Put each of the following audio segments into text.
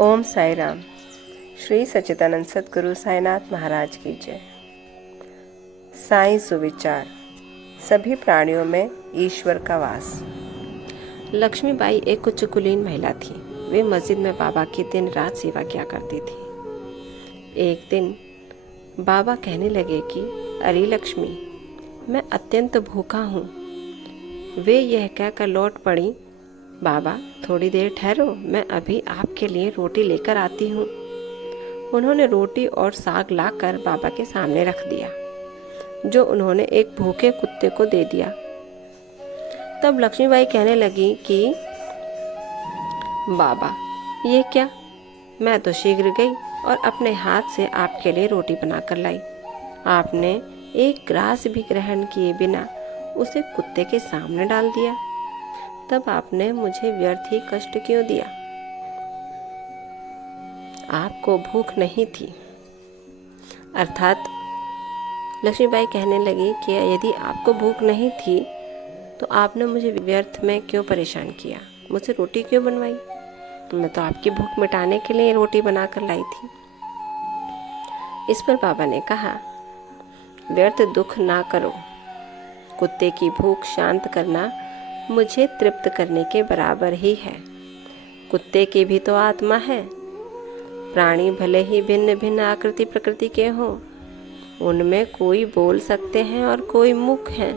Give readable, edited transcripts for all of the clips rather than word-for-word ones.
ओम साई राम। श्री सच्चिदानंद सद्गुरु साईनाथ महाराज की जय। साई सुविचार। सभी प्राणियों में ईश्वर का वास। लक्ष्मीबाई एक कुछ कुलीन महिला थी। वे मस्जिद में बाबा की दिन रात सेवा किया करती थी। एक दिन बाबा कहने लगे कि अरे लक्ष्मी, मैं अत्यंत भूखा हूँ। वे यह कहकर लौट पड़ी, बाबा थोड़ी देर ठहरो, मैं अभी आपके लिए रोटी लेकर आती हूँ। उन्होंने रोटी और साग लाकर बाबा के सामने रख दिया, जो उन्होंने एक भूखे कुत्ते को दे दिया। तब लक्ष्मीबाई कहने लगी कि बाबा ये क्या, मैं तो शीघ्र गई और अपने हाथ से आपके लिए रोटी बनाकर लाई। आपने एक ग्रास भी ग्रहण किए बिना उसे कुत्ते के सामने डाल दिया। तब आपने मुझे व्यर्थ ही कष्ट क्यों दिया? आपको भूख नहीं थी। अर्थात लक्ष्मीबाई कहने लगी कि यदि आपको भूख नहीं थी तो आपने मुझे व्यर्थ में क्यों परेशान किया, मुझसे रोटी क्यों बनवाई? मैं तो आपकी भूख मिटाने के लिए रोटी बनाकर लाई थी। इस पर बाबा ने कहा, व्यर्थ दुख ना करो। कुत्ते की भूख शांत करना मुझे तृप्त करने के बराबर ही है। कुत्ते की भी तो आत्मा है। प्राणी भले ही भिन्न भिन्न आकृति प्रकृति के हों, उनमें कोई बोल सकते हैं और कोई मूक हैं,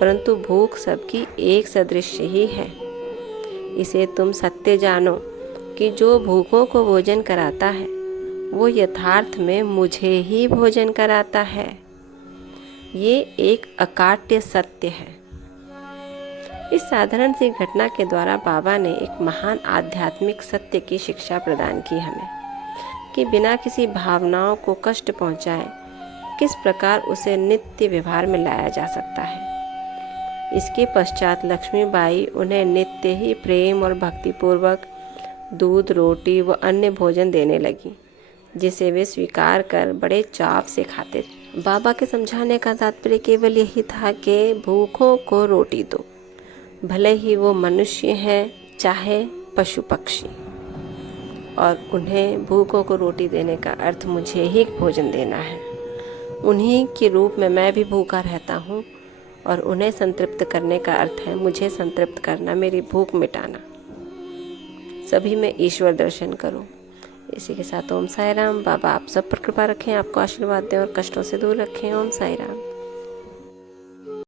परंतु भूख सबकी एक सदृश ही है। इसे तुम सत्य जानो कि जो भूखों को भोजन कराता है वो यथार्थ में मुझे ही भोजन कराता है। ये एक अकाट्य सत्य है। इस साधारण सी घटना के द्वारा बाबा ने एक महान आध्यात्मिक सत्य की शिक्षा प्रदान की हमें, कि बिना किसी भावनाओं को कष्ट पहुंचाए किस प्रकार उसे नित्य व्यवहार में लाया जा सकता है। इसके पश्चात लक्ष्मीबाई उन्हें नित्य ही प्रेम और भक्तिपूर्वक दूध, रोटी व अन्य भोजन देने लगी, जिसे वे स्वीकार कर बड़े चाव से खाते थे। बाबा के समझाने का तात्पर्य केवल यही था कि भूखों को रोटी दो, भले ही वो मनुष्य हैं चाहे पशु पक्षी, और उन्हें भूखों को रोटी देने का अर्थ मुझे ही भोजन देना है। उन्हीं के रूप में मैं भी भूखा रहता हूँ और उन्हें संतृप्त करने का अर्थ है मुझे संतृप्त करना, मेरी भूख मिटाना। सभी में ईश्वर दर्शन करो। इसी के साथ ओम साई राम। बाबा आप सब पर कृपा रखें, आपको आशीर्वाद दें और कष्टों से दूर रखें। ओम साई राम।